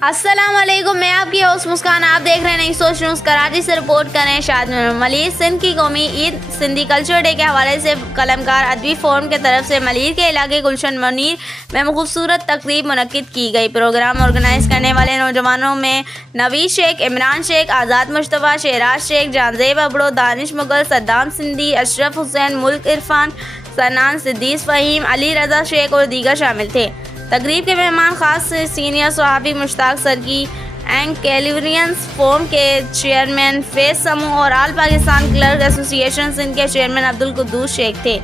अस्सलाम वालेकुम, मैं आपकी होस्ट मुस्कान। आप देख रहे हैं नई सोच न्यूज़। कराची से रिपोर्ट करें शाद मलिर। सिंध की कौमी ईद सिंधी कल्चर डे के हवाले से कलमकार अदबी फोरम की तरफ से मलिर के इलाके गुलशन मुनीर में खूबसूरत तकरीब मुनक्किद की गई। प्रोग्राम ऑर्गेनाइज करने वाले नौजवानों में नवीद शेख, इमरान शेख, आज़ाद मुश्तफ़ा, शेराज शेख, जानजेब अबड़ो, दानिश मुगल, सद्दाम सिंधी, अशरफ हुसैन, मुल्क इरफान, सनान सिद्दीक़ फ़हीम, अली रज़ा शेख और दीगर शामिल थे। तकरीब के मेहमान खास सीनियर सहाफ़ी मुश्ताक सरकी, एंड कैलिवरियंस फोरम के चेयरमैन फैज़ समूह और आल पाकिस्तान क्लर्क एसोसिएशन सिंध के चेयरमैन अब्दुल कुद्दूस शेख थे।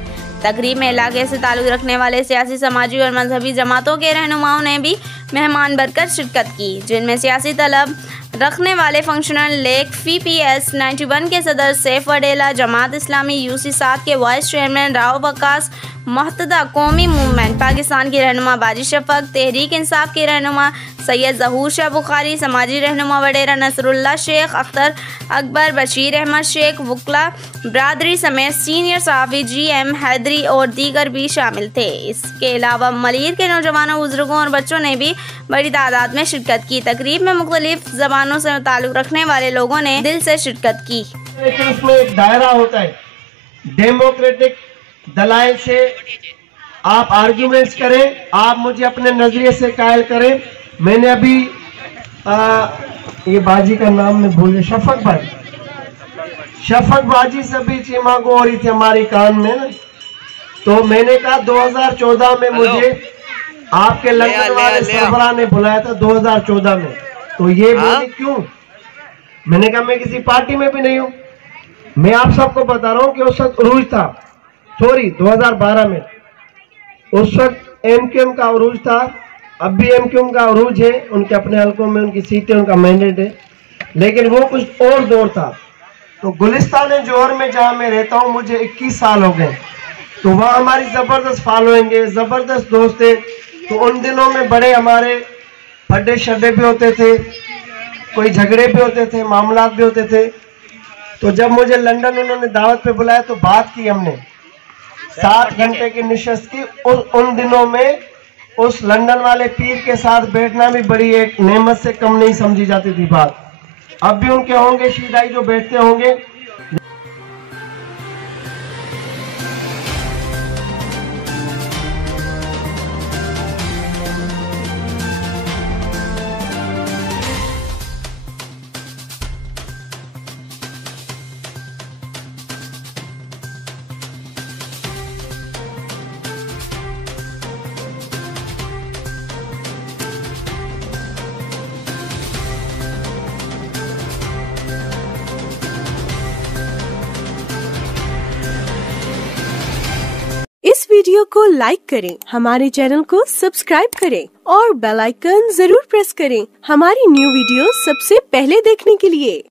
तकरीब में इलाके से ताल्लुक़ रखने वाले सियासी, समाजी और मजहबी जमातों के रहनुमाओं ने भी मेहमान बनकर शिरकत की, जिनमें सियासी तलब रखने वाले फंक्शनल लेक PPS 91 के सदर सैफ वडेला, जमात इस्लामी UC 7 के वाइस चेयरमैन राव वकास, मुहतदा कौमी मूवमेंट पाकिस्तान की रहनुमा बाजी शफक, तहरीक इंसाफ की रहनुमा सैयद ज़हूर शाह बुखारी, समाजी रहनुमा वडेरा नसरुल्लाह शेख, अख्तर अकबर, बशीर अहमद शेख, वकला बरादरी समेत सीनियर सहाफ़ी GM हैदरी और दीगर भी शामिल थे। इसके अलावा मलिर के नौजवानों, बुजुर्गों और बच्चों ने भी बड़ी तादाद में शिरकत की। तकरीब में मुख्तलिफ ज़बानों से ताल्लुक़ रखने वाले लोगों ने दिल से शिरकत की। इसमें एक दायरा होता है, डेमोक्रेटिक दलाइल से आप आर्ग्यूमेंट्स करें, आप मुझे अपने नजरिए से कायल करें। मैंने अभी ये बाजी का नाम मैं भूल गया, शफक बाजी से भी चीमा को हो रही थी हमारी कान में। तो मैंने कहा 2014 में मुझे आपके लंदन वाले सरबराह ने बुलाया था 2014 में। तो ये बोली क्यों? मैंने कहा मैं किसी पार्टी में भी नहीं हूं। मैं आप सबको बता रहा हूं कि उस वक्त उरूज था, सॉरी 2012 में उस वक्त MQM का उरूज था। अब भी MQM का उरूज है, उनके अपने हलकों में उनकी सीटें, उनका मैंडेट है, लेकिन वो कुछ और दौर था। तो गुलिस्तान जौहर में जहाँ मैं रहता हूँ, मुझे 21 साल हो गए। तो वहाँ हमारी ज़बरदस्त फॉलोइंग है, ज़बरदस्त दोस्त है। तो उन दिनों में बड़े हमारे फड्डे शड्डे भी होते थे, कोई झगड़े भी होते थे, मामलात भी होते थे। तो जब मुझे लंदन उन्होंने दावत पे बुलाया तो बात की हमने, 7 घंटे की निशस्त की। उन दिनों में उस लंदन वाले पीर के साथ बैठना भी बड़ी एक नेमत से कम नहीं समझी जाती थी बात। अब भी उनके होंगे शीदाई जो बैठते होंगे। इस वीडियो को लाइक करें, हमारे चैनल को सब्सक्राइब करें और बेल आइकन जरूर प्रेस करें हमारी न्यू वीडियो सबसे पहले देखने के लिए।